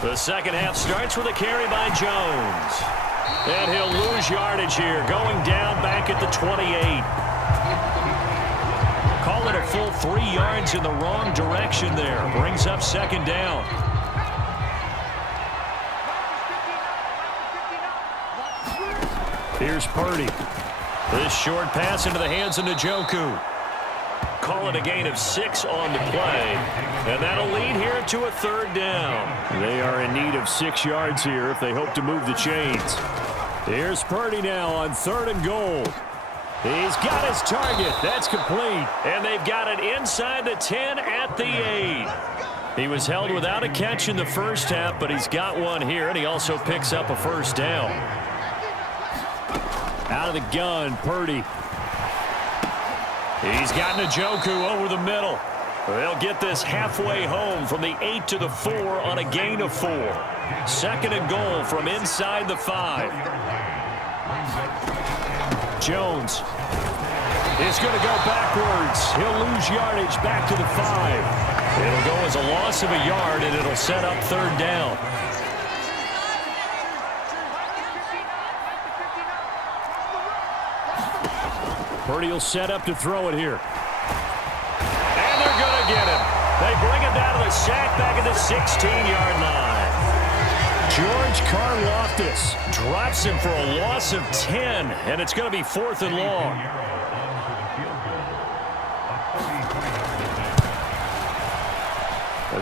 The second half starts with a carry by Jones. And he'll lose yardage here, going down back at the 28. Call it a full 3 yards in the wrong direction there. Brings up second down. Here's Purdy. This short pass into the hands of Njoku. Call it a gain of 6 on the play. And that'll lead here to a third down. They are in need of 6 yards here if they hope to move the chains. Here's Purdy now on 3rd and goal. He's got his target. That's complete. And they've got it inside the 10 at the 8. He was held without a catch in the first half, but he's got one here, and he also picks up a first down. Out of the gun, Purdy. He's got Njoku over the middle. They'll get this halfway home from the 8 to the 4 on a gain of 4. 2nd and goal from inside the 5. Jones is going to go backwards. He'll lose yardage back to the 5. It'll go as a loss of a yard, and it'll set up 3rd down. Purdy will set up to throw it here. And they're going to get him. They bring him down to the sack back at the 16-yard line. George Karlaftis drops him for a loss of 10, and it's going to be 4th and long.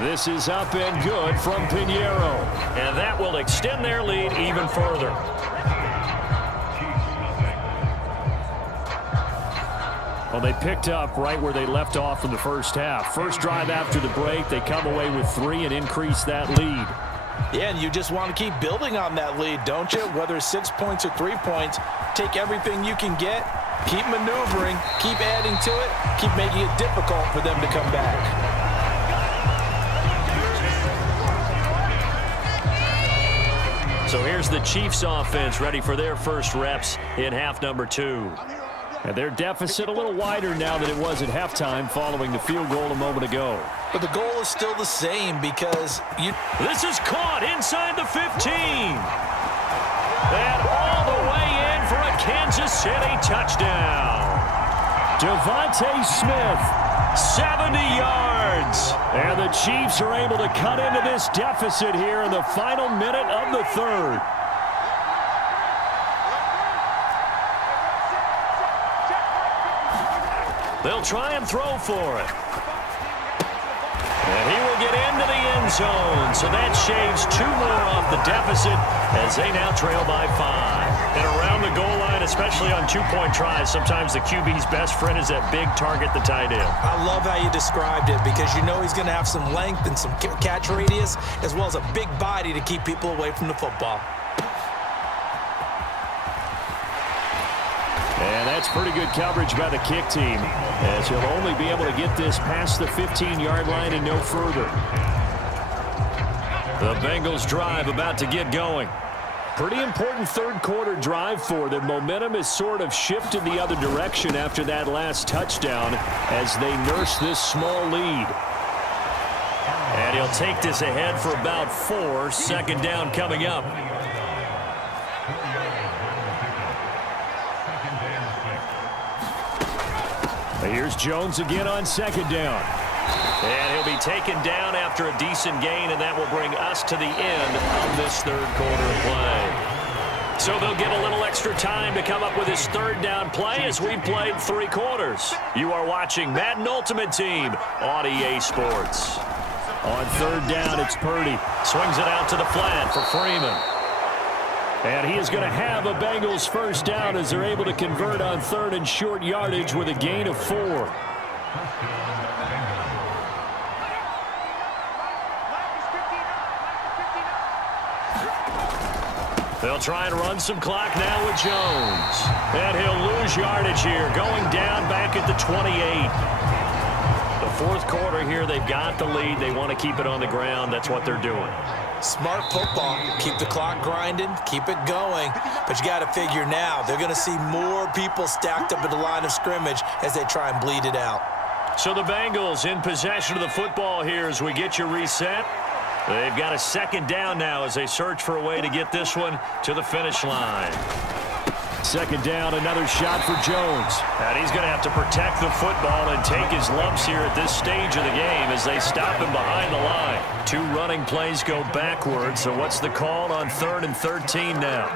This is up and good from Pinheiro, and that will extend their lead even further. Well, they picked up right where they left off in the first half. First drive after the break, they come away with 3 and increase that lead. Yeah, and you just want to keep building on that lead, don't you? Whether it's 6 points or 3 points, take everything you can get, keep maneuvering, keep adding to it, keep making it difficult for them to come back. So here's the Chiefs offense ready for their first reps in half number 2. And their deficit a little wider now than it was at halftime following the field goal a moment ago. But the goal is still the same because This is caught inside the 15. And all the way in for a Kansas City touchdown. Devontae Smith, 70 yards. And the Chiefs are able to cut into this deficit here in the final minute of the 3rd. They'll try and throw for it. And he will get into the end zone. So that shaves 2 more off the deficit as they now trail by 5. And around the goal line, especially on 2-point tries, sometimes the QB's best friend is that big target, the tight end. I love how you described it because you know he's going to have some length and some catch radius as well as a big body to keep people away from the football. And that's pretty good coverage by the kick team, as he'll only be able to get this past the 15-yard line and no further. The Bengals drive about to get going. Pretty important 3rd quarter drive for them. Momentum has sort of shifted the other direction after that last touchdown as they nurse this small lead. And he'll take this ahead for about 4. 2nd down coming up. Here's Jones again on 2nd down. And he'll be taken down after a decent gain, and that will bring us to the end of this 3rd quarter play. So they'll get a little extra time to come up with his 3rd down play as we played 3 quarters. You are watching Madden Ultimate Team on EA Sports. On 3rd down, it's Purdy. Swings it out to the flat for Freeman. And he is going to have a Bengals first down as they're able to convert on 3rd and short yardage with a gain of 4. They'll try and run some clock now with Jones. And he'll lose yardage here, going down back at the 28. The 4th quarter here, they've got the lead. They want to keep it on the ground. That's what they're doing. Smart football. Keep the clock grinding. Keep it going. But you got to figure now, they're going to see more people stacked up at the line of scrimmage as they try and bleed it out. So the Bengals in possession of the football here as we get you reset. They've got a second down now as they search for a way to get this one to the finish line. Second down, another shot for Jones. And he's going to have to protect the football and take his lumps here at this stage of the game as they stop him behind the line. 2 running plays go backwards, so what's the call on 3rd and 13 now?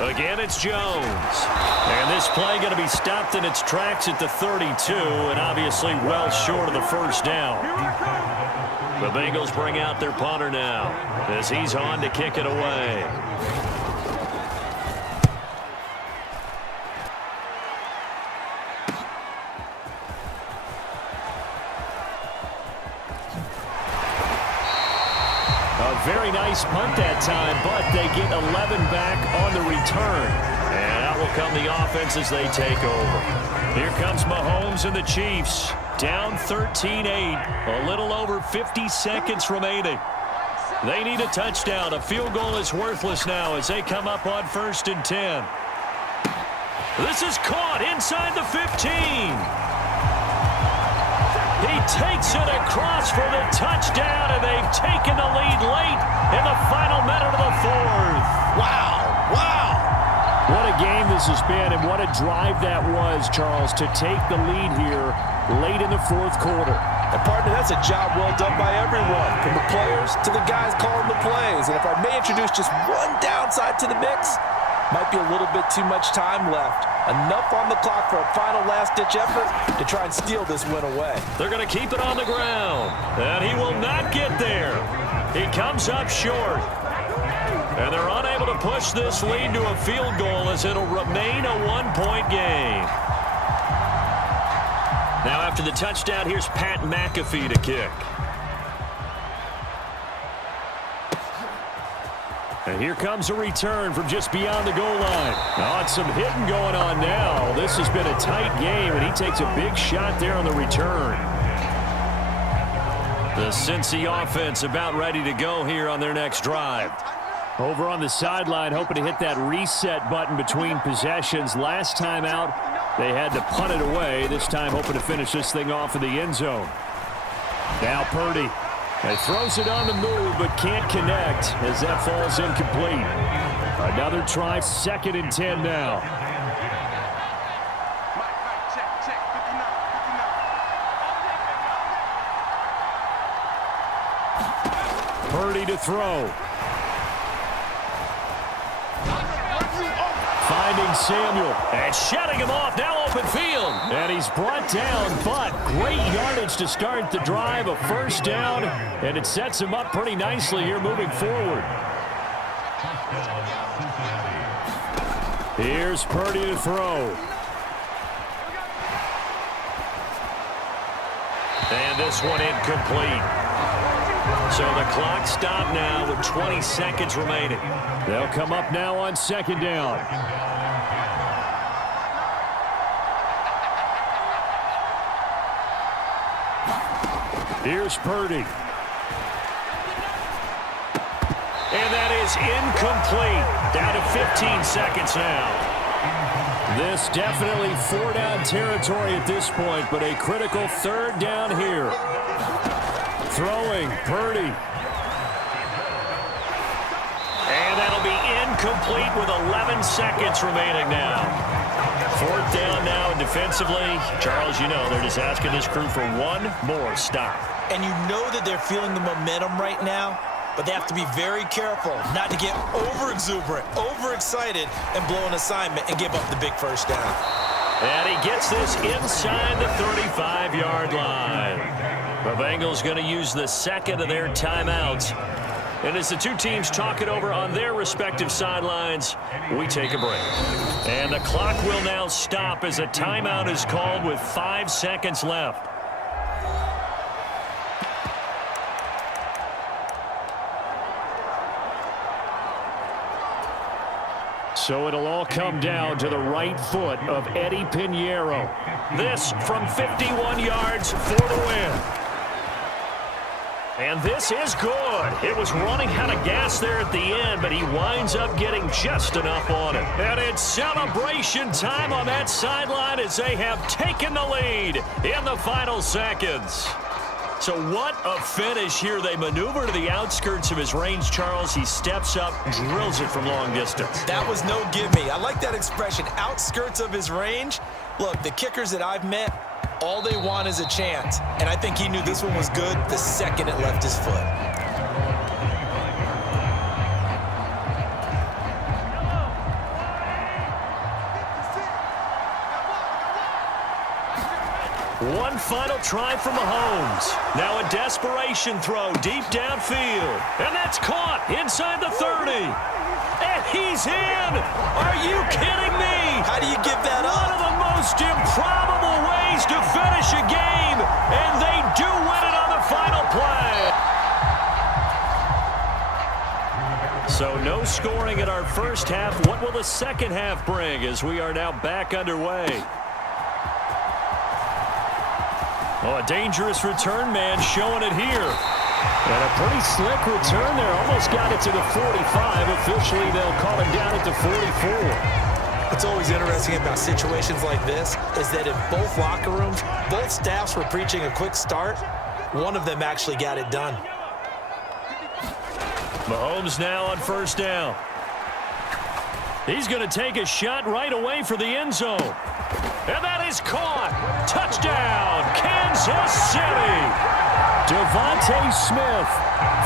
Again, it's Jones. And this play going to be stopped in its tracks at the 32, and obviously well short of the first down. The Bengals bring out their punter now as he's on to kick it away. A very nice punt that time, but they get 11 back on the return. And out will come the offense as they take over. Here comes Mahomes and the Chiefs. Down 13-8. A little over 50 seconds remaining. They need a touchdown. A field goal is worthless now as they come up on 1st and 10. This is caught inside the 15. He takes it across for the touchdown, and they've taken the lead late in the final minute of the 4th. Wow. Wow. What a game this has been, and what a drive that was, Charles, to take the lead here late in the 4th quarter. And partner, that's a job well done by everyone, from the players to the guys calling the plays. And if I may introduce just one downside to the mix, might be a little bit too much time left. Enough on the clock for a final last-ditch effort to try and steal this win away. They're going to keep it on the ground, and he will not get there. He comes up short. And they're unable to push this lead to a field goal as it'll remain a 1-point game. Now after the touchdown, here's Pat McAfee to kick. And here comes a return from just beyond the goal line. Oh, it's some hitting going on now. This has been a tight game, and he takes a big shot there on the return. The Cincy offense about ready to go here on their next drive. Over on the sideline, hoping to hit that reset button between possessions. Last time out, they had to punt it away. This time, hoping to finish this thing off in the end zone. Now Purdy. He throws it on the move, but can't connect as that falls incomplete. Another try, 2nd and 10 now. Purdy to throw. Finding Samuel. And shutting him off, now open field. And he's brought down, but great yardage to start the drive. A 1st down, and it sets him up pretty nicely here moving forward. Here's Purdy to throw. And this one incomplete. So the clock stopped now with 20 seconds remaining. They'll come up now on 2nd down. Here's Purdy. And that is incomplete. Down to 15 seconds now. This definitely 4-down territory at this point, but a critical 3rd down here. Throwing, Purdy. And that'll be incomplete with 11 seconds remaining now. 4th down now, and defensively, Charles, you know, they're just asking this crew for one more stop. And you know that they're feeling the momentum right now, but they have to be very careful not to get over-exuberant, overexcited, and blow an assignment and give up the big 1st down. And he gets this inside the 35-yard line. The Bengals going to use the 2nd of their timeouts. And as the two teams talk it over on their respective sidelines, we take a break. And the clock will now stop as a timeout is called with 5 seconds left. So it'll all come down to the right foot of Eddie Pinheiro. This from 51 yards for the win. And this is good. It was running out of gas there at the end, but he winds up getting just enough on it. And it's celebration time on that sideline as they have taken the lead in the final seconds. So what a finish here. They maneuver to the outskirts of his range, Charles. He steps up, drills it from long distance. That was no gimme. I like that expression, outskirts of his range. Look, the kickers that I've met, all they want is a chance. And I think he knew this one was good the second it left his foot. One final try from Mahomes. Now a desperation throw deep downfield. And that's caught inside the 30. And he's in! Are you kidding me? How do you give that up? One of the most improbable ways to finish a game, and they do win it on the final play. So no scoring in our first half. What will the second half bring as we are now back underway? Oh, a dangerous return man showing it here. And a pretty slick return there. Almost got it to the 45. Officially, they'll call him down at the 44. What's always interesting about situations like this is that in both locker rooms, both staffs were preaching a quick start. One of them actually got it done. Mahomes now on first down. He's going to take a shot right away for the end zone. And that is caught. Touchdown, Kansas City. Devontae Smith,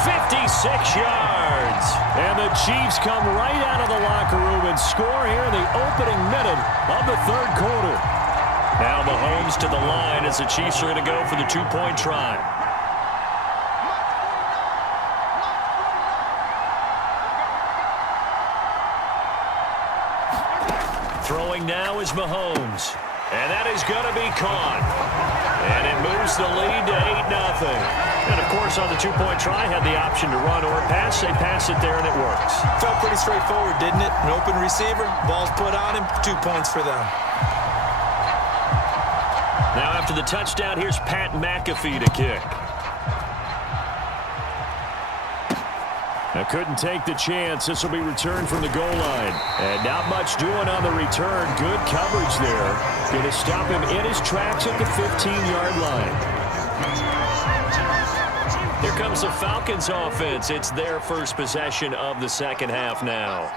56 yards. And the Chiefs come right out of the locker room and score here in the opening minute of the third quarter. Now Mahomes to the line as the Chiefs are going to go for the two-point try. Throwing now is Mahomes. And that is going to be caught. And it moves the lead to 8-0. And, of course, on the two-point try, had the option to run or pass. They pass it there, and it works. Felt pretty straightforward, didn't it? An open receiver, ball's put on him, 2 points for them. Now, after the touchdown, here's Pat McAfee to kick. Now couldn't take the chance. This will be returned from the goal line. And not much doing on the return. Good coverage there. Going to stop him in his tracks at the 15-yard line. Here comes the Falcons offense. It's their first possession of the second half now.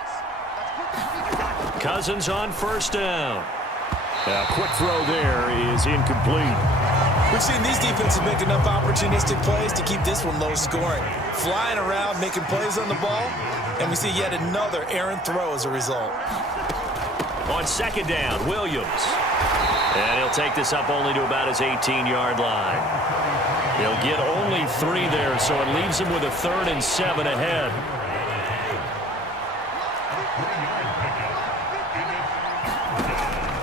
Cousins on first down. A quick throw there is incomplete. We've seen these defenses make enough opportunistic plays to keep this one low scoring. Flying around, making plays on the ball, and we see yet another errant throw as a result. On second down, Williams. And he'll take this up only to about his 18-yard line. He'll get only 3 there, so it leaves him with a 3rd and 7 ahead.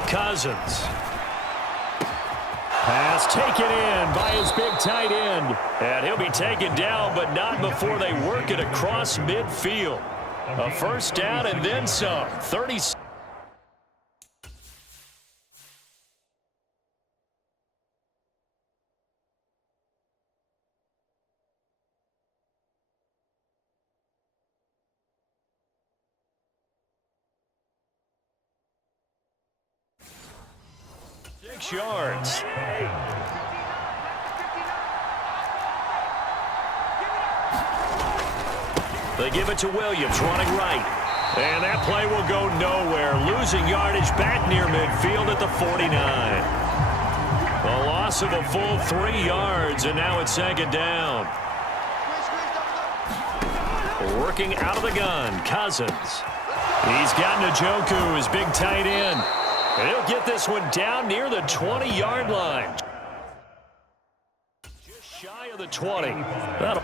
Cousins. Pass taken in by his big tight end. And he'll be taken down, but not before they work it across midfield. A first down and then some. 30. Yards. They give it to Williams, running right. And that play will go nowhere. Losing yardage back near midfield at the 49. A loss of a full 3 yards, and now it's second down. Working out of the gun, Cousins. He's got Njoku, his big tight end. And he'll get this one down near the 20-yard line. Just shy of the 20. That'll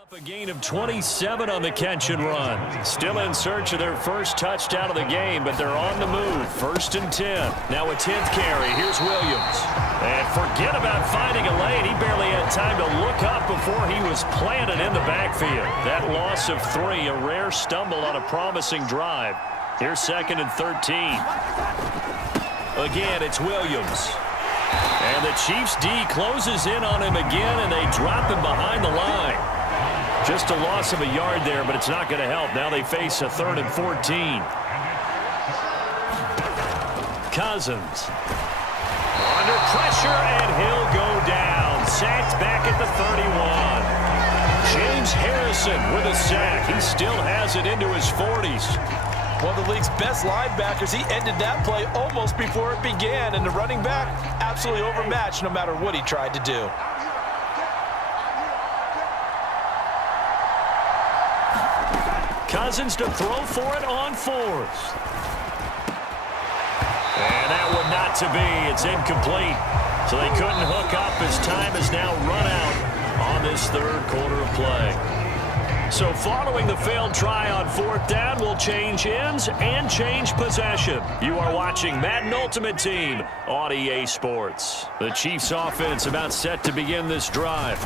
Up a gain of 27 on the catch and run. Still in search of their first touchdown of the game, but they're on the move. 1st and 10. Now a 10th carry. Here's Williams. And forget about finding a lane. He barely had time to look up before he was planted in the backfield. That loss of 3, a rare stumble on a promising drive. Here's 2nd and 13. Again, it's Williams. And the Chiefs D closes in on him again, and they drop him behind the line. Just a loss of a yard there, but it's not going to help. Now they face a 3rd and 14. Cousins. Under pressure, and he'll go down. Sacked back at the 31. James Harrison with a sack. He still has it into his 40s. One of the league's best linebackers. He ended that play almost before it began, and the running back absolutely overmatched no matter what he tried to do. Cousins to throw for it on 4th. And that one not to be. It's incomplete. So they couldn't hook up as time has now run out on this 3rd quarter of play. So following the failed try on 4th down, will change ends and change possession. You are watching Madden Ultimate Team on EA Sports. The Chiefs offense about set to begin this drive.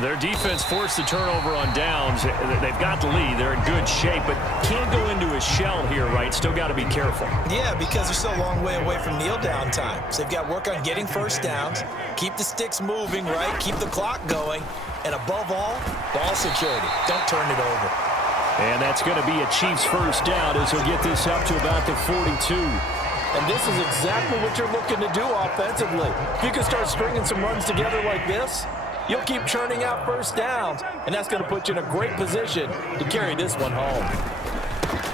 Their defense forced the turnover on downs. They've got the lead. They're in good shape, but can't go into a shell here, right? Still got to be careful. Yeah, because they're still a long way away from kneel down time. So they've got to work on getting first downs, keep the sticks moving, right? Keep the clock going. And above all, ball security. Don't turn it over. And that's going to be a Chiefs first down as he'll get this up to about the 42. And this is exactly what you're looking to do offensively. If you can start stringing some runs together like this, you'll keep churning out first downs, and that's going to put you in a great position to carry this one home.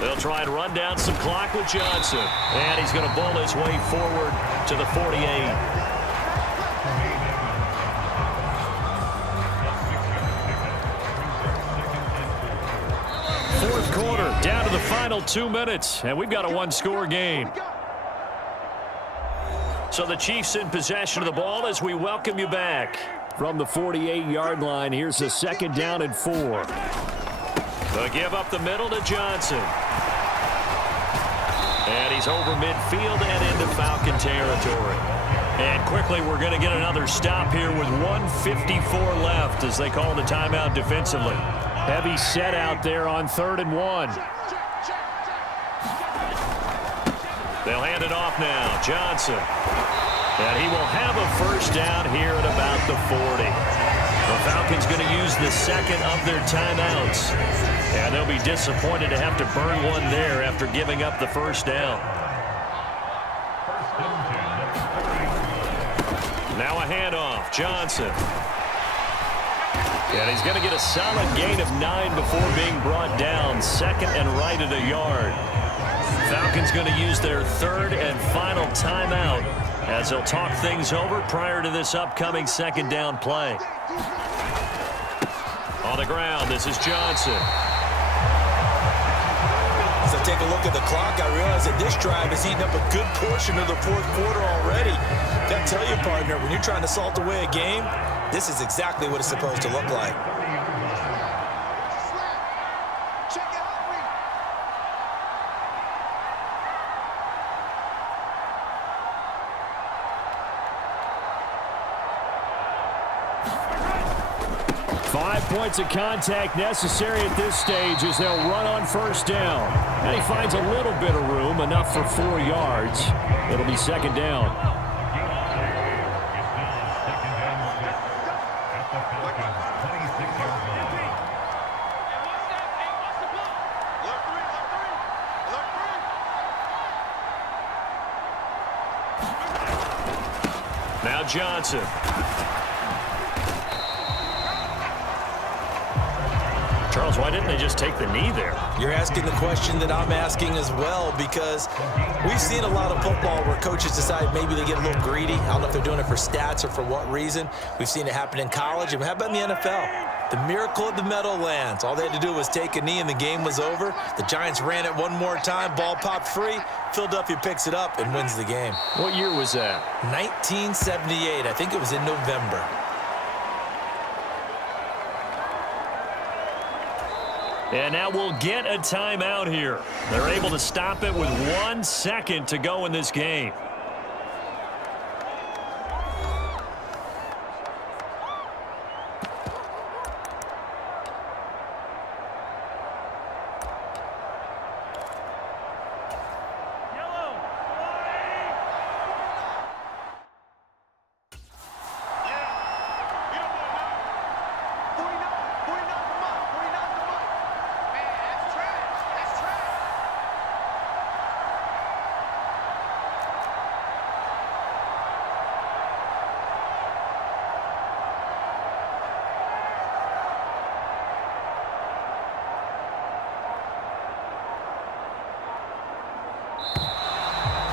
They'll try and run down some clock with Johnson. And he's going to bull his way forward to the 48. 4th quarter, down to the final 2 minutes, and we've got a 1-score game. So the Chiefs in possession of the ball as we welcome you back. From the 48-yard line, here's a 2nd down and 4. They'll give up the middle to Johnson. And he's over midfield and into Falcon territory. And quickly, we're going to get another stop here with 1:54 left as they call the timeout defensively. Heavy set out there on 3rd and 1. They'll hand it off now. Johnson. And he will have a first down here at about the 40. The Falcons going to use the 2nd of their timeouts. And they'll be disappointed to have to burn one there after giving up the first down. Now a handoff. Johnson. And he's going to get a solid gain of 9 before being brought down. 2nd and right at a yard. Falcons going to use their 3rd and final timeout as they'll talk things over prior to this upcoming 2nd down play. On the ground, this is Johnson. As I take a look at the clock, I realize that this drive has eaten up a good portion of the 4th quarter already. Got to tell you, partner, when you're trying to salt away a game, this is exactly what it's supposed to look like. 5 points of contact necessary at this stage as they'll run on first down. And he finds a little bit of room, enough for 4 yards. It'll be 2nd down. Now Johnson. Charles, why didn't they just take the knee there? You're asking the question that I'm asking as well, because we've seen a lot of football where coaches decide maybe they get a little greedy. I don't know if they're doing it for stats or for what reason. We've seen it happen in college. And how about in the NFL? The miracle of the Meadowlands. All they had to do was take a knee and the game was over. The Giants ran it one more time. Ball popped free. Philadelphia picks it up and wins the game. What year was that? 1978. I think it was in November. And now we'll get a timeout here. They're able to stop it with 1 second to go in this game.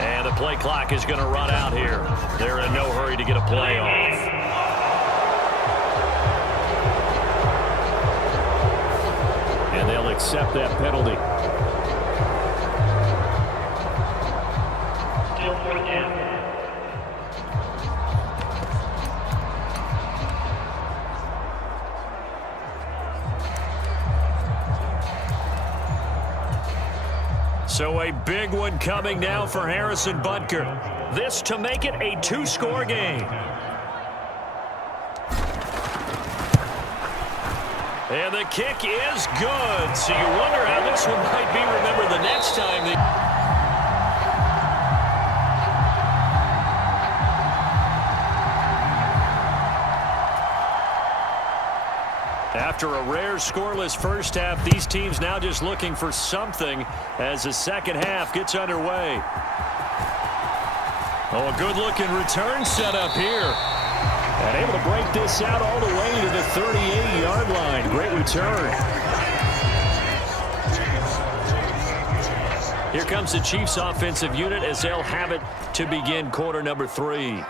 And the play clock is going to run out here. They're in no hurry to get a play off. And they'll accept that penalty. Still 4th down. So a big one coming now for Harrison Butker. This to make it a 2-score game. And the kick is good. So you wonder how this one might be remembered the next time. After a rare scoreless first half, these teams now just looking for something as the second half gets underway. Oh, a good-looking return set up here. And able to break this out all the way to the 38-yard line. Great return. Here comes the Chiefs offensive unit as they'll have it to begin quarter number 3.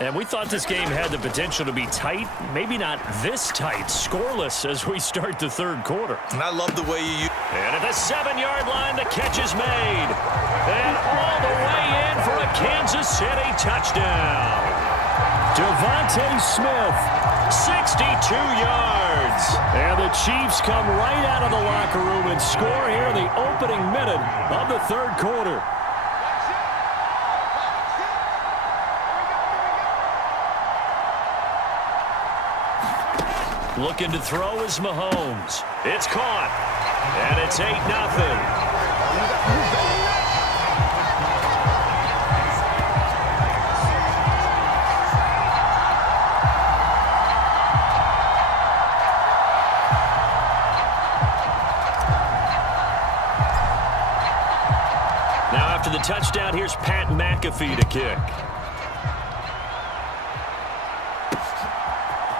And we thought this game had the potential to be tight, maybe not this tight, scoreless as we start the third quarter. And I love the way you... And at the 7-yard line, the catch is made. And all the way in for a Kansas City touchdown. Devontae Smith, 62 yards. and the Chiefs come right out of the locker room and score here in the opening minute of the third quarter. Looking to throw is Mahomes. It's caught. And it's 8-0. Now after the touchdown, here's Pat McAfee to kick.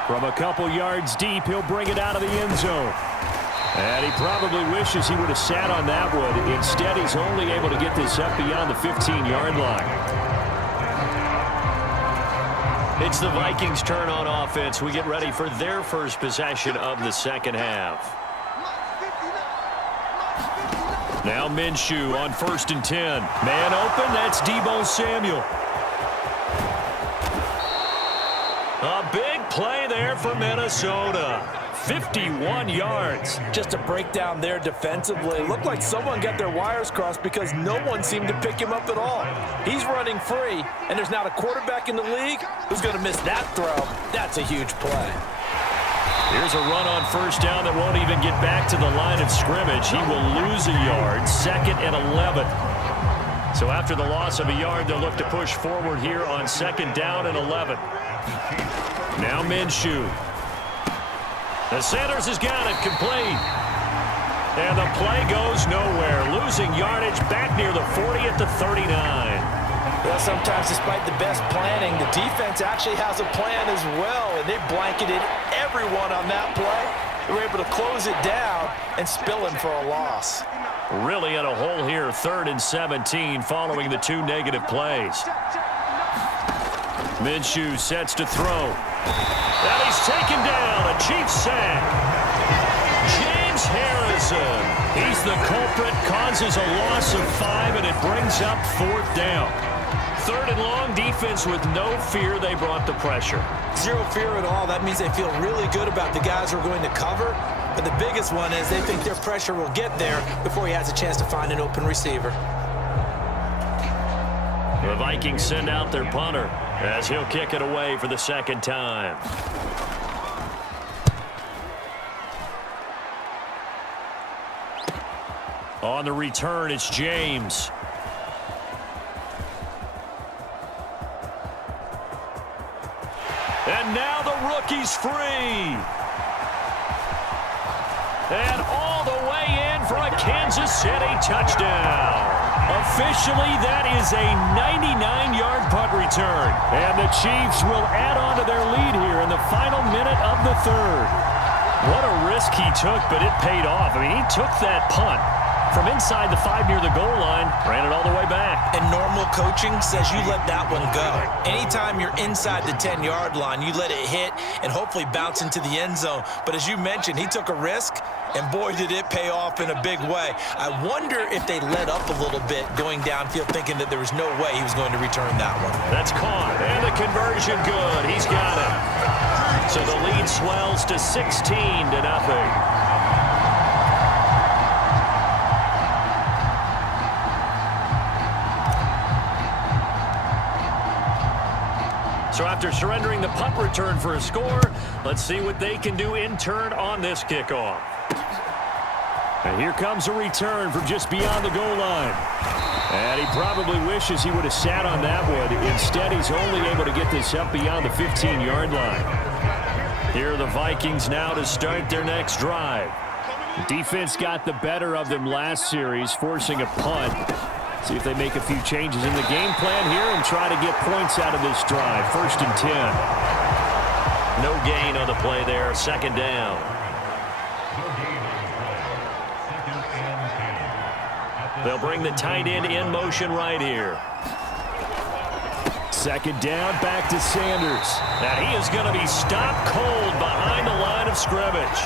From a couple yards deep, he'll bring it out of the end zone. And he probably wishes he would have sat on that one. Instead, he's only able to get this up beyond the 15-yard line. It's the Vikings' turn on offense. We get ready for their first possession of the second half. Now Minshew on 1st and 10. Man open, that's Deebo Samuel. A big play there for Minnesota. 51 yards. Just a breakdown there defensively. It looked like someone got their wires crossed because no one seemed to pick him up at all. He's running free, and there's not a quarterback in the league who's going to miss that throw. That's a huge play. Here's a run on 1st down that won't even get back to the line of scrimmage. He will lose a yard, 2nd and 11. So after the loss of a yard, they'll look to push forward here on 2nd down and 11. Now Minshew. The Sanders has got it complete. And the play goes nowhere. Losing yardage back near the 40 at the 39. Well, sometimes despite the best planning, the defense actually has a plan as well, and they blanketed everyone on that play. They were able to close it down and spill him for a loss. Really in a hole here, 3rd and 17 following the 2 negative plays. Minshew sets to throw. And he's taken down, a Chiefs sack. James Harrison. He's the culprit, causes a loss of 5, and it brings up 4th down. 3rd and long, defense with no fear. They brought the pressure. Zero fear at all. That means they feel really good about the guys who are going to cover. But the biggest one is they think their pressure will get there before he has a chance to find an open receiver. The Vikings send out their punter as he'll kick it away for the second time. On the return, it's James. And now the rookie's free. And all the way in for a Kansas City touchdown. Officially, that is a 99-yard punt return. And the Chiefs will add on to their lead here in the final minute of the third. What a risk he took, but it paid off. I mean, he took that punt from inside the 5 near the goal line, ran it all the way back. And normal coaching says you let that one go. Anytime you're inside the 10-yard line, you let it hit and hopefully bounce into the end zone. But as you mentioned, he took a risk, and boy, did it pay off in a big way. I wonder if they let up a little bit going downfield, thinking that there was no way he was going to return that one. That's caught, and the conversion good. He's got it. So the lead swells to 16-0. So after surrendering the punt return for a score, let's see what they can do in turn on this kickoff. And here comes a return from just beyond the goal line. And he probably wishes he would have sat on that one. Instead, he's only able to get this up beyond the 15-yard line. Here are the Vikings now to start their next drive. The defense got the better of them last series, forcing a punt. See if they make a few changes in the game plan here and try to get points out of this drive. 1st and 10. No gain on the play there. 2nd down. They'll bring the tight end in motion right here. 2nd down, back to Sanders. Now he is going to be stopped cold behind the line of scrimmage.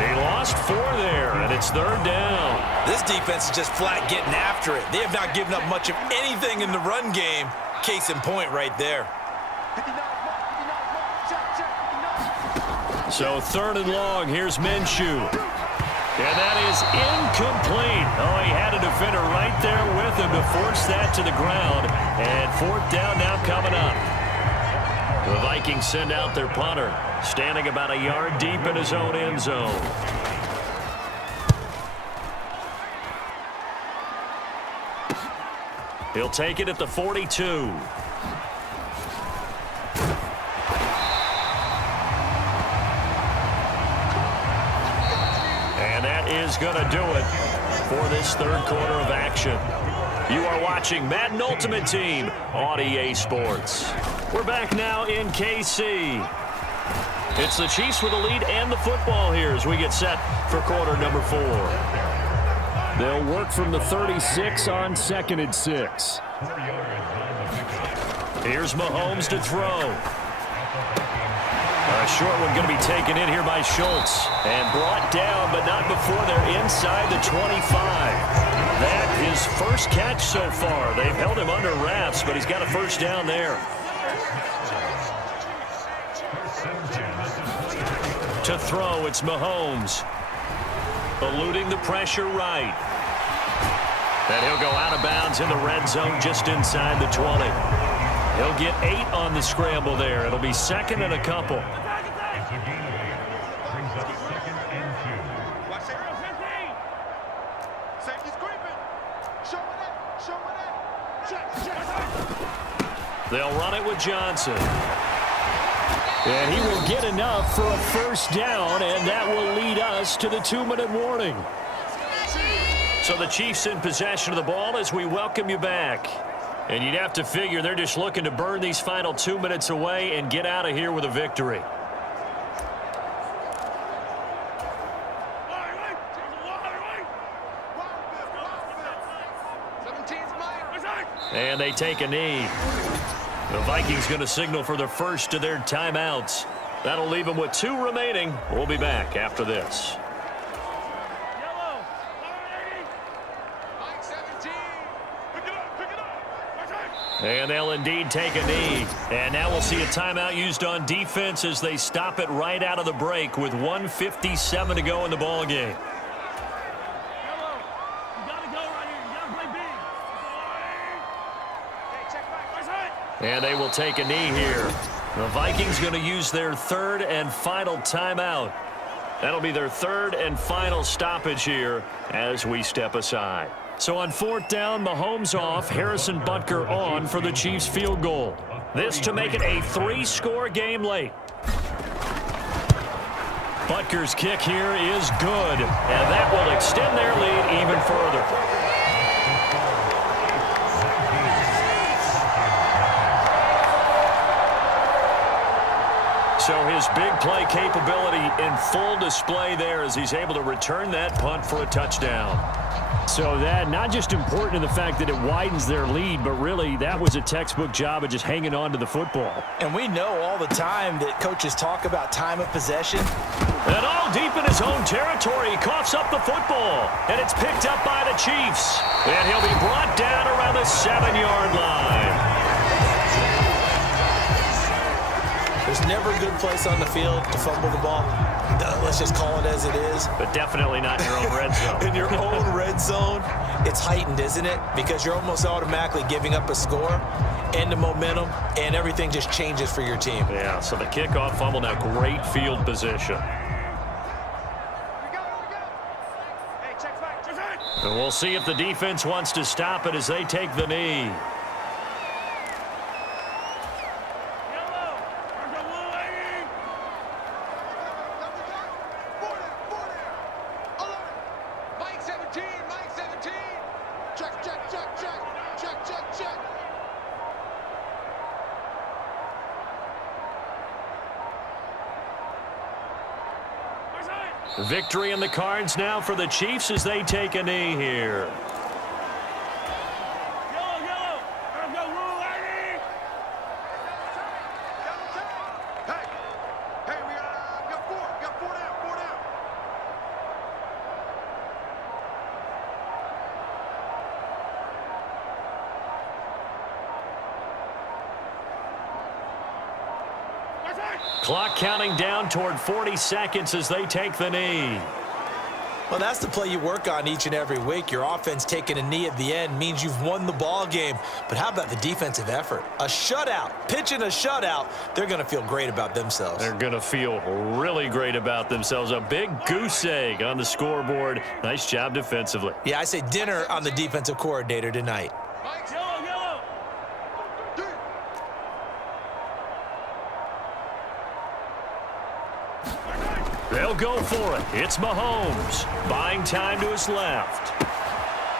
He lost 4 there, and it's 3rd down. This defense is just flat getting after it. They have not given up much of anything in the run game. Case in point right there. So 3rd and long, here's Minshew. And that is incomplete. Oh, he had a defender right there with him to force that to the ground. And 4th down now coming up. The Vikings send out their punter, standing about a yard deep in his own end zone. He'll take it at the 42. And that is going to do it for this 3rd quarter of action. You are watching Madden Ultimate Team on EA Sports. We're back now in KC. It's the Chiefs with the lead and the football here as we get set for quarter number 4. They'll work from the 36 on 2nd and 6. Here's Mahomes to throw. A short one going to be taken in here by Schultz. And brought down, but not before they're inside the 25. That his first catch so far. They've held him under wraps, but he's got a 1st down there. To throw, it's Mahomes. Eluding the pressure right. And he'll go out of bounds in the red zone just inside the 20. He'll get 8 on the scramble there. It'll be 2nd and a couple. They'll run it with Johnson. And he will get enough for a 1st down, and that will lead us to the 2-minute warning. So the Chiefs in possession of the ball as we welcome you back. And you'd have to figure they're just looking to burn these final 2 minutes away and get out of here with a victory. And they take a knee. The Vikings going to signal for the first of their timeouts. That'll leave them with 2 remaining. We'll be back after this. And they'll indeed take a knee. And now we'll see a timeout used on defense as they stop it right out of the break with 1:57 to go in the ball game. And they will take a knee here. The Vikings going to use their third and final timeout. That'll be their third and final stoppage here as we step aside. So on fourth down, Mahomes off, Harrison Butker on for the Chiefs field goal. This to make it a 3-score game late. Butker's kick here is good, and that will extend their lead even further. So his big play capability in full display there as he's able to return that punt for a touchdown. So that not just important in the fact that it widens their lead, but really that was a textbook job of just hanging on to the football. And we know all the time that coaches talk about time of possession. And all deep in his own territory, he coughs up the football. And it's picked up by the Chiefs. And he'll be brought down around the 7-yard line. There's never a good place on the field to fumble the ball. Let's just call it as it is. But definitely not in your own red zone. In your own red zone, it's heightened, isn't it? Because you're almost automatically giving up a score and the momentum, and everything just changes for your team. Yeah, so the kickoff fumble, now great field position. And we'll see if the defense wants to stop it as they take the knee. Victory in the cards now for the Chiefs as they take a knee here. Clock counting down toward 40 seconds as they take the knee. Well, that's the play you work on each and every week. Your offense taking a knee at the end means you've won the ball game. But how about the defensive effort? A shutout, pitching a shutout, they're going to feel great about themselves. They're going to feel really great about themselves. A big goose egg on the scoreboard. Nice job defensively. Yeah, I say dinner on the defensive coordinator tonight. They'll go for it. It's Mahomes. Buying time to his left.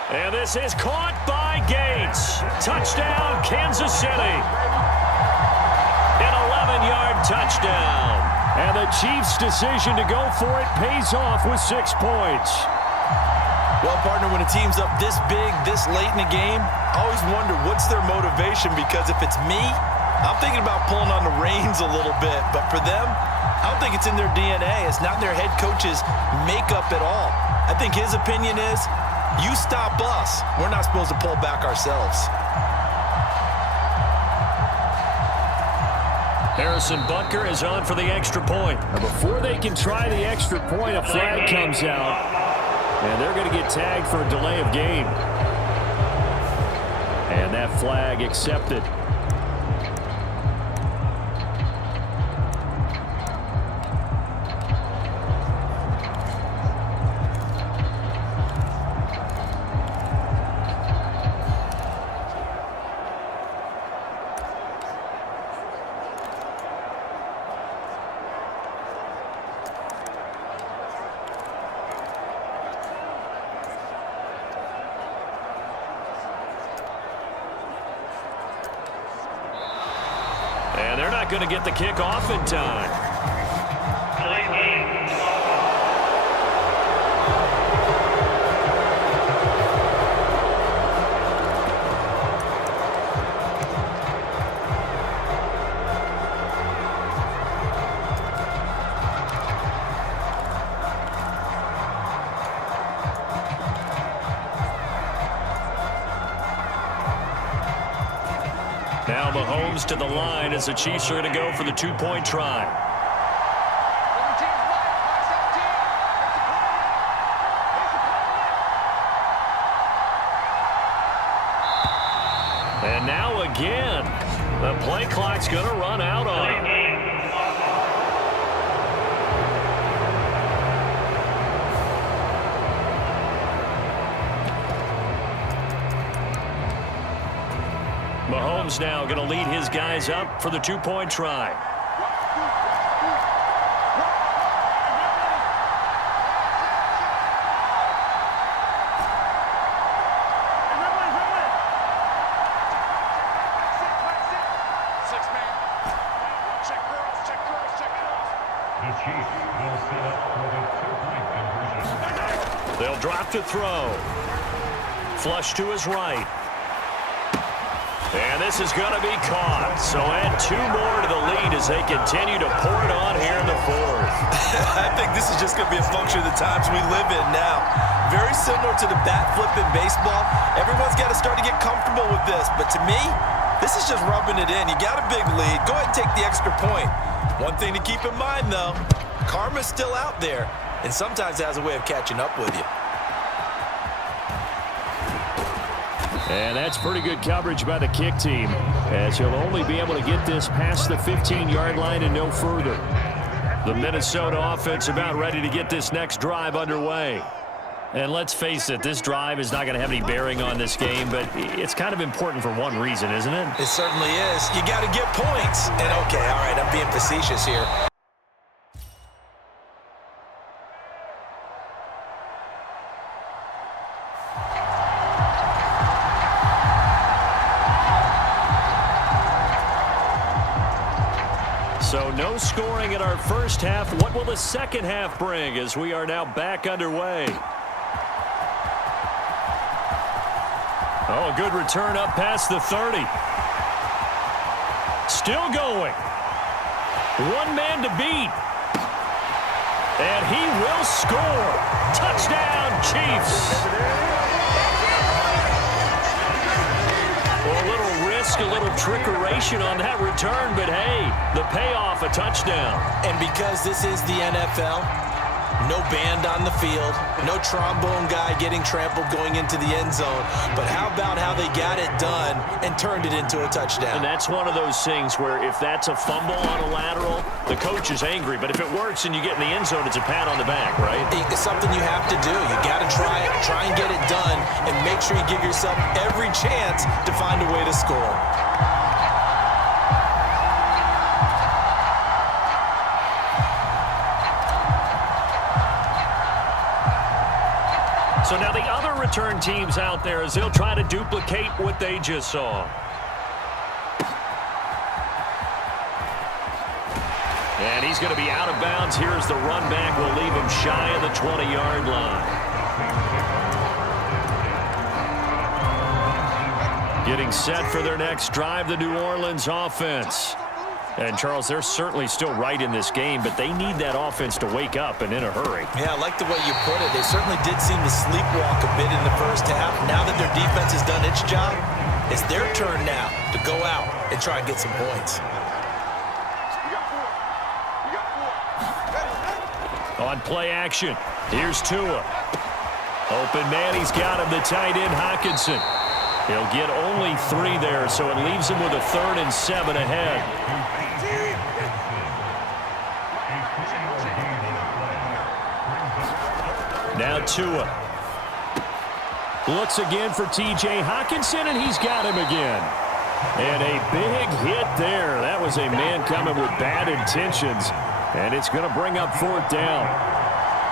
And this is caught by Gates. Touchdown, Kansas City. An 11-yard touchdown. And the Chiefs' decision to go for it pays off with 6 points. Well, partner, when a team's up this big, this late in the game, I always wonder what's their motivation, because if it's me, I'm thinking about pulling on the reins a little bit. But for them, I don't think it's in their DNA. It's not in their head coach's makeup at all. I think his opinion is, you stop us, we're not supposed to pull back ourselves. Harrison Butker is on for the extra point. Now before they can try the extra point, a flag comes out, and they're going to get tagged for a delay of game. And that flag accepted. And they're not going to get the kick off in time. Now Mahomes to the line as the Chiefs are going to go for the two-point try. And now again, the play clock's going to run out on him. Mahomes now going to lead his guys up for the two-point try. They'll drop to throw. Flush to his right. And this is going to be caught. So add 2 more to the lead as they continue to pour it on here in the fourth. I think this is just going to be a function of the times we live in now. Very similar to the bat flip in baseball. Everyone's got to start to get comfortable with this. But to me, this is just rubbing it in. You got a big lead. Go ahead and take the extra point. One thing to keep in mind, though, karma's still out there. And sometimes it has a way of catching up with you. And that's pretty good coverage by the kick team, as he'll only be able to get this past the 15-yard line and no further. The Minnesota offense about ready to get this next drive underway. And let's face it, this drive is not going to have any bearing on this game, but it's kind of important for one reason, isn't it? It certainly is. You got to get points. And okay, all right, I'm being facetious here. So no scoring in our first half. What will the second half bring as we are now back underway? Oh, a good return up past the 30. Still going. One man to beat. And he will score. Touchdown, Chiefs. Well, a little risk, a little trickeration on that return, but hey, the payoff, a touchdown. And because this is the NFL, no band on the field, no trombone guy getting trampled going into the end zone. But how about how they got it done and turned it into a touchdown? And that's one of those things where if that's a fumble on a lateral, the coach is angry. But if it works and you get in the end zone, it's a pat on the back, right? It's something you have to do. You got to try it, try and get it done, and make sure you give yourself every chance to find a way to score. So now the other return teams out there as they'll try to duplicate what they just saw. And he's going to be out of bounds. Here's the run back. We'll leave him shy of the 20-yard line. Getting set for their next drive, the New Orleans offense. And, Charles, they're certainly still right in this game, but they need that offense to wake up and in a hurry. Yeah, I like the way you put it. They certainly did seem to sleepwalk a bit in the first half. Now that their defense has done its job, it's their turn now to go out and try and get some points. On play action, here's Tua. Open man, he's got him, the tight end, Hockenson. He'll get only 3 there, so it leaves him with a 3rd and 7 ahead. Now Tua. Looks again for T.J. Hockenson, and he's got him again. And a big hit there. That was a man coming with bad intentions, and it's going to bring up 4th down.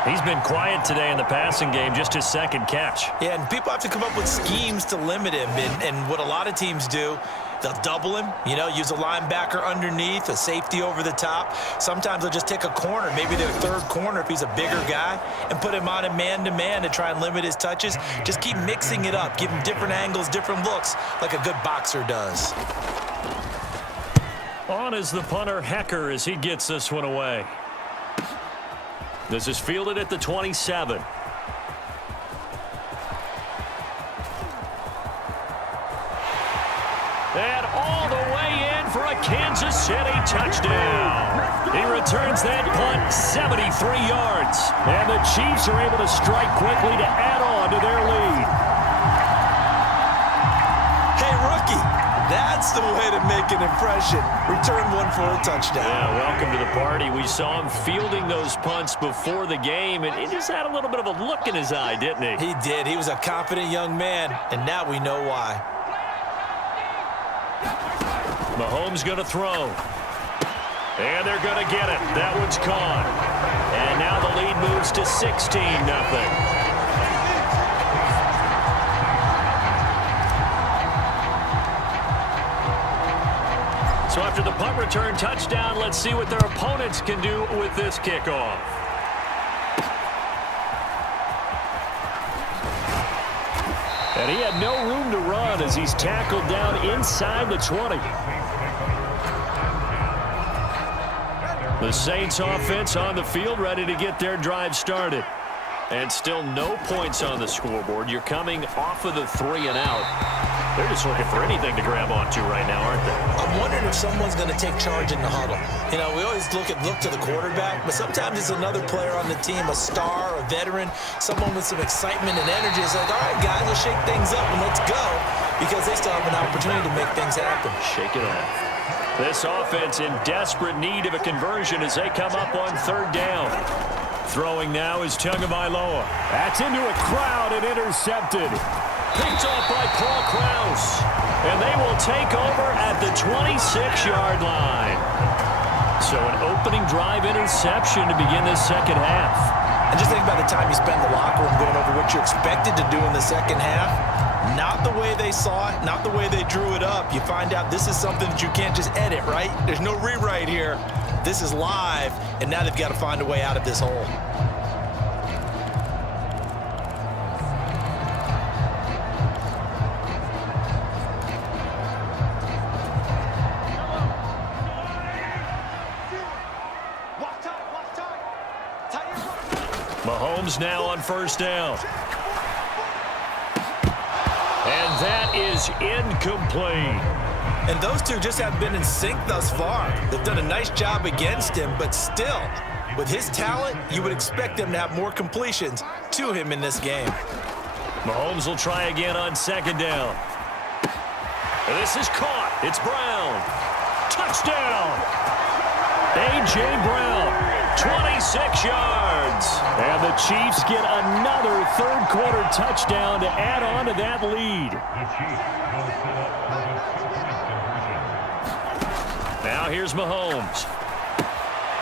He's been quiet today in the passing game, just his 2nd catch. Yeah, and people have to come up with schemes to limit him. And what a lot of teams do, they'll double him, use a linebacker underneath, a safety over the top. Sometimes they'll just take a corner, maybe their 3rd corner if he's a bigger guy, and put him on a man-to-man to try and limit his touches. Just keep mixing it up, give him different angles, different looks, like a good boxer does. On is the punter, Hecker, as he gets this one away. This is fielded at the 27. And all the for a Kansas City touchdown. He returns that punt 73 yards. And the Chiefs are able to strike quickly to add on to their lead. Hey, rookie, that's the way to make an impression. Return one for a touchdown. Yeah, welcome to the party. We saw him fielding those punts before the game, and he just had a little bit of a look in his eye, didn't he? He did. He was a confident young man, and now we know why. Mahomes going to throw. And they're going to get it. That one's caught. And now the lead moves to 16-0. So after the punt return touchdown, let's see what their opponents can do with this kickoff. And he had no room to run as he's tackled down inside the 20. The Saints offense on the field ready to get their drive started. And still no points on the scoreboard. You're coming off of the 3 and out. They're just looking for anything to grab onto right now, aren't they? I'm wondering if someone's going to take charge in the huddle. You know, we always look to the quarterback, but sometimes it's another player on the team, a star, a veteran, someone with some excitement and energy. It's like, all right, guys, let's shake things up and let's go, because they still have an opportunity to make things happen. Shake it off. This offense in desperate need of a conversion as they come up on 3rd down. Throwing now is Tagovailoa. That's into a crowd and intercepted. Picked off by Paul Krause. And they will take over at the 26-yard line. So an opening drive interception to begin this second half. And just think about the time you spend in the locker room going over what you expected to do in the second half. Not the way they saw it, not the way they drew it up. You find out this is something that you can't just edit, right? There's no rewrite here. This is live, and now they've got to find a way out of this hole. Mahomes now on 1st down. And that is incomplete. And those two just have been in sync thus far. They've done a nice job against him, but still, with his talent, you would expect them to have more completions to him in this game. Mahomes will try again on 2nd down. This is caught. It's Brown. Touchdown. A.J. Brown, 26 yards. And the Chiefs get another 3rd quarter touchdown to add on to that lead. Now here's Mahomes.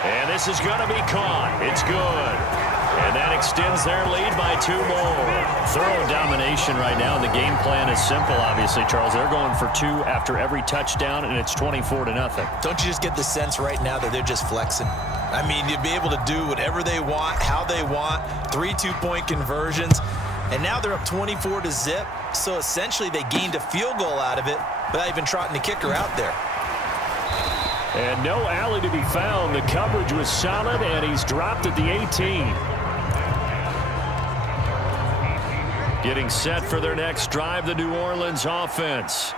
And this is going to be caught. It's good. And that extends their lead by 2 more. Thorough domination right now. The game plan is simple, obviously, Charles. They're going for 2 after every touchdown, and it's 24-0. Don't you just get the sense right now that they're just flexing? I mean, you'd be able to do whatever they want, how they want, 3 two-point conversions. And now they're up 24-0. So essentially they gained a field goal out of it without even trotting the kicker out there. And no alley to be found. The coverage was solid, and he's dropped at the 18. Getting set for their next drive, the New Orleans offense.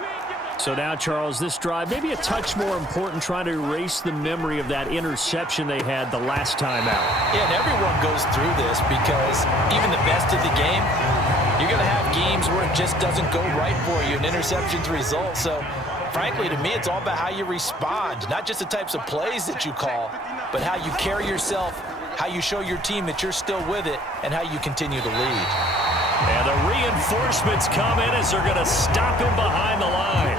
So now, Charles, this drive maybe a touch more important, trying to erase the memory of that interception they had the last time out. Yeah, and everyone goes through this because even the best of the game, you're going to have games where it just doesn't go right for you, an interception's result. So, frankly, to me, it's all about how you respond, not just the types of plays that you call, but how you carry yourself, how you show your team that you're still with it, and how you continue to lead. And the reinforcements come in as they're going to stop him behind the line.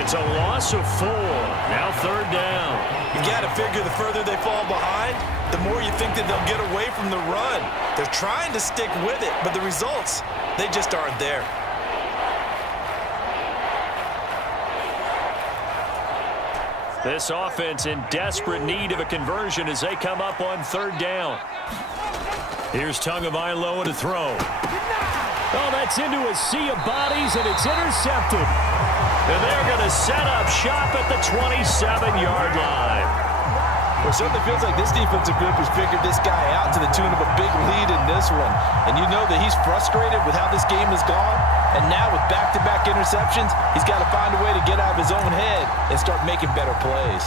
It's a loss of 4. Now 3rd down. You got to figure the further they fall behind, the more you think that they'll get away from the run. They're trying to stick with it, but the results, they just aren't there. This offense in desperate need of a conversion as they come up on 3rd down. Here's Tagovailoa to throw. Oh, that's into a sea of bodies, and it's intercepted. And they're going to set up shop at the 27-yard line. Well, it certainly feels like this defensive group has figured this guy out to the tune of a big lead in this one. And you know that he's frustrated with how this game has gone. And now with back-to-back interceptions, he's got to find a way to get out of his own head and start making better plays.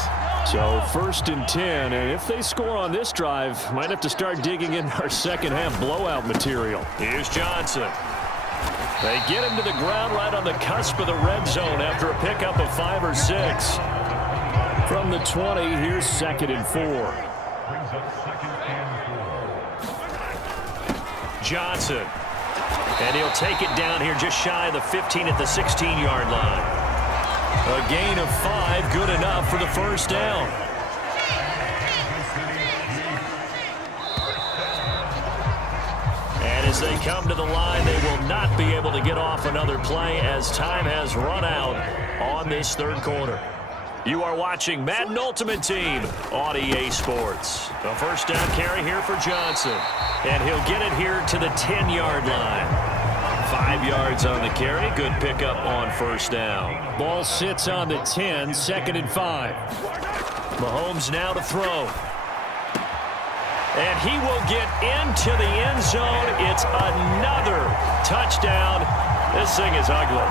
So 1st and 10, and if they score on this drive, might have to start digging in our second half blowout material. Here's Johnson. They get him to the ground right on the cusp of the red zone after a pickup of 5 or 6. From the 20, here's 2nd and 4. Johnson. And he'll take it down here just shy of the 15 at the 16-yard line. A gain of 5, good enough for the first down. And as they come to the line, they will not be able to get off another play as time has run out on this third quarter. You are watching Madden Ultimate Team on EA Sports. A first down carry here for Johnson. And he'll get it here to the 10-yard line. 5 yards on the carry. Good pickup on first down. Ball sits on the 10, 2nd and 5. Mahomes now to throw. And he will get into the end zone. It's another touchdown. This thing is ugly.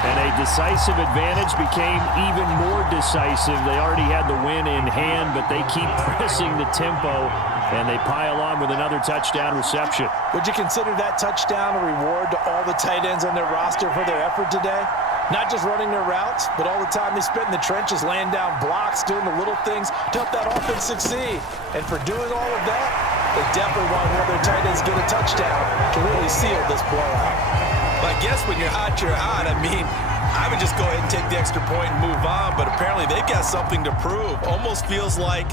And a decisive advantage became even more decisive. They already had the win in hand, but they keep pressing the tempo, and they pile on with another touchdown reception. Would you consider that touchdown a reward to all the tight ends on their roster for their effort today? Not just running their routes, but all the time they spent in the trenches, laying down blocks, doing the little things to help that offense succeed. And for doing all of that, they definitely want one of their tight ends to get a touchdown to really seal this blowout. But I guess when you're hot, you're hot. I mean, I would just go ahead and take the extra point and move on, but apparently they've got something to prove. Almost feels like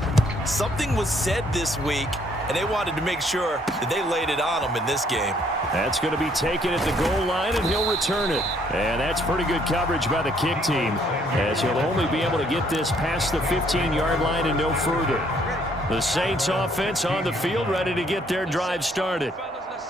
something was said this week, and they wanted to make sure that they laid it on them in this game. That's going to be taken at the goal line, and he'll return it. And that's pretty good coverage by the kick team, as he'll only be able to get this past the 15-yard line and no further. The Saints offense on the field, ready to get their drive started.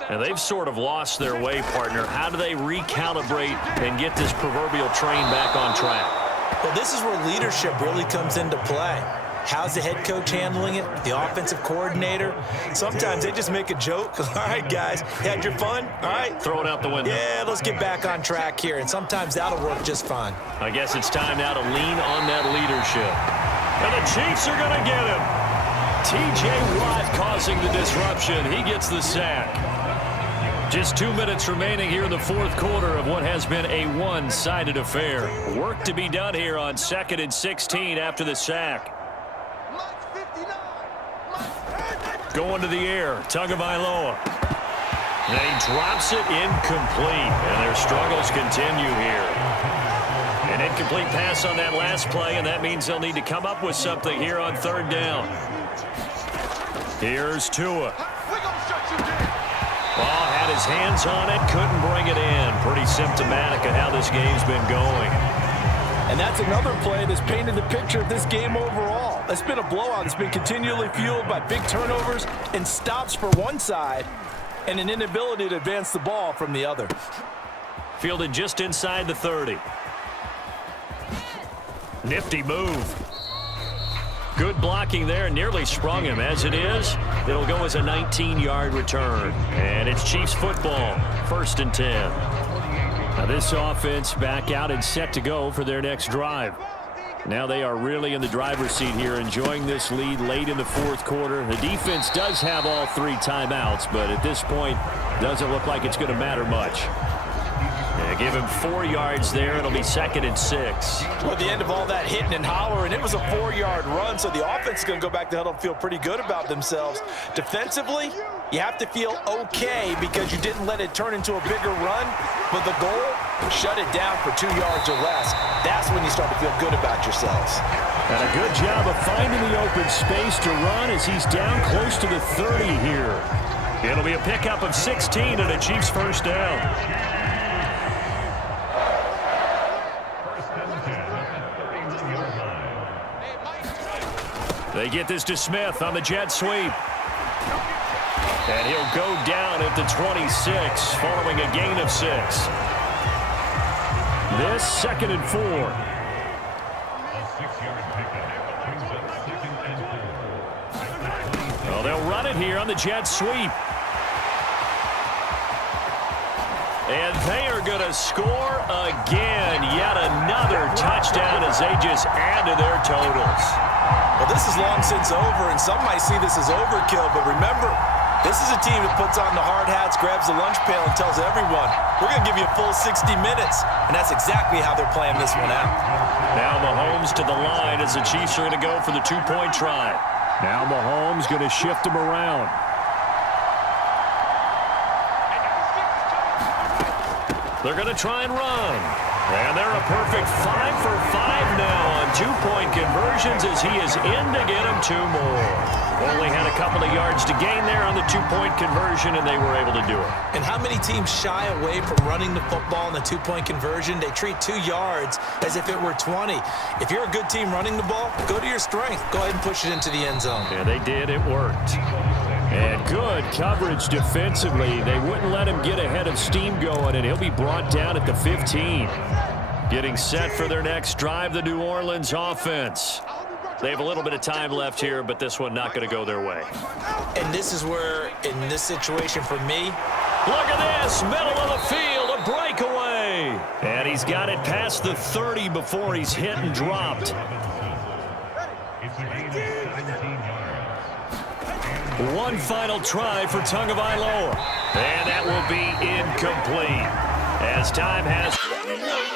And they've sort of lost their way, partner. How do they recalibrate and get this proverbial train back on track? Well, this is where leadership really comes into play. How's the head coach handling it? The offensive coordinator? Sometimes they just make a joke. All right, guys, had your fun? All right. Throw it out the window. Yeah, let's get back on track here. And sometimes that'll work just fine. I guess it's time now to lean on that leadership. And the Chiefs are going to get him. T.J. Watt causing the disruption. He gets the sack. Just 2 minutes remaining here in the fourth quarter of what has been a one-sided affair. Work to be done here on 2nd and 16 after the sack. Going to the air, Tagovailoa. And he drops it incomplete, and their struggles continue here. An incomplete pass on that last play, and that means they'll need to come up with something here on 3rd down. Here's Tua. Ball had his hands on it, couldn't bring it in. Pretty symptomatic of how this game's been going. And that's another play that's painted the picture of this game overall. It's been a blowout. It's been continually fueled by big turnovers and stops for one side and an inability to advance the ball from the other. Fielded just inside the 30. Nifty move. Good blocking there, nearly sprung him. As it is, it'll go as a 19-yard return. And it's Chiefs football, 1st and 10. Now this offense back out and set to go for their next drive. Now they are really in the driver's seat here, enjoying this lead late in the fourth quarter. The defense does have all 3 timeouts, but at this point, doesn't look like it's going to matter much. Give him 4 yards there. It'll be 2nd and 6. Well, at the end of all that hitting and hollering, it was a 4-yard run, so the offense is going to go back to huddle and feel pretty good about themselves. Defensively, you have to feel okay because you didn't let it turn into a bigger run, but the goal, shut it down for 2 yards or less. That's when you start to feel good about yourselves. And a good job of finding the open space to run as he's down close to the 30 here. It'll be a pickup of 16 and a Chiefs first down. They get this to Smith on the jet sweep. And he'll go down at the 26 following a gain of 6. This 2nd and 4. Well, they'll run it here on the jet sweep. And they are going to score again. Yet another touchdown as they just add to their totals. Well, this is long since over, and some might see this as overkill, but remember, this is a team that puts on the hard hats, grabs the lunch pail, and tells everyone, we're going to give you a full 60 minutes. And that's exactly how they're playing this one out. Now Mahomes to the line as the Chiefs are going to go for the two-point try. Now Mahomes going to shift him around. They're going to try and run. And they're a perfect 5 for 5 now on two-point conversions as he is in to get him 2 more. Only had a couple of yards to gain there on the two-point conversion, and they were able to do it. And how many teams shy away from running the football in the two-point conversion? They treat 2 yards as if it were 20. If you're a good team running the ball, go to your strength. Go ahead and push it into the end zone. Yeah, they did. It worked. And good coverage defensively. They wouldn't let him get ahead of steam going, and he'll be brought down at the 15. Getting set for their next drive, the New Orleans offense. They have a little bit of time left here, but this one not going to go their way. And this is where, in this situation for me, look at this, middle of the field, a breakaway. And he's got it past the 30 before he's hit and dropped. One final try for Tagovailoa. And that will be incomplete. As time has...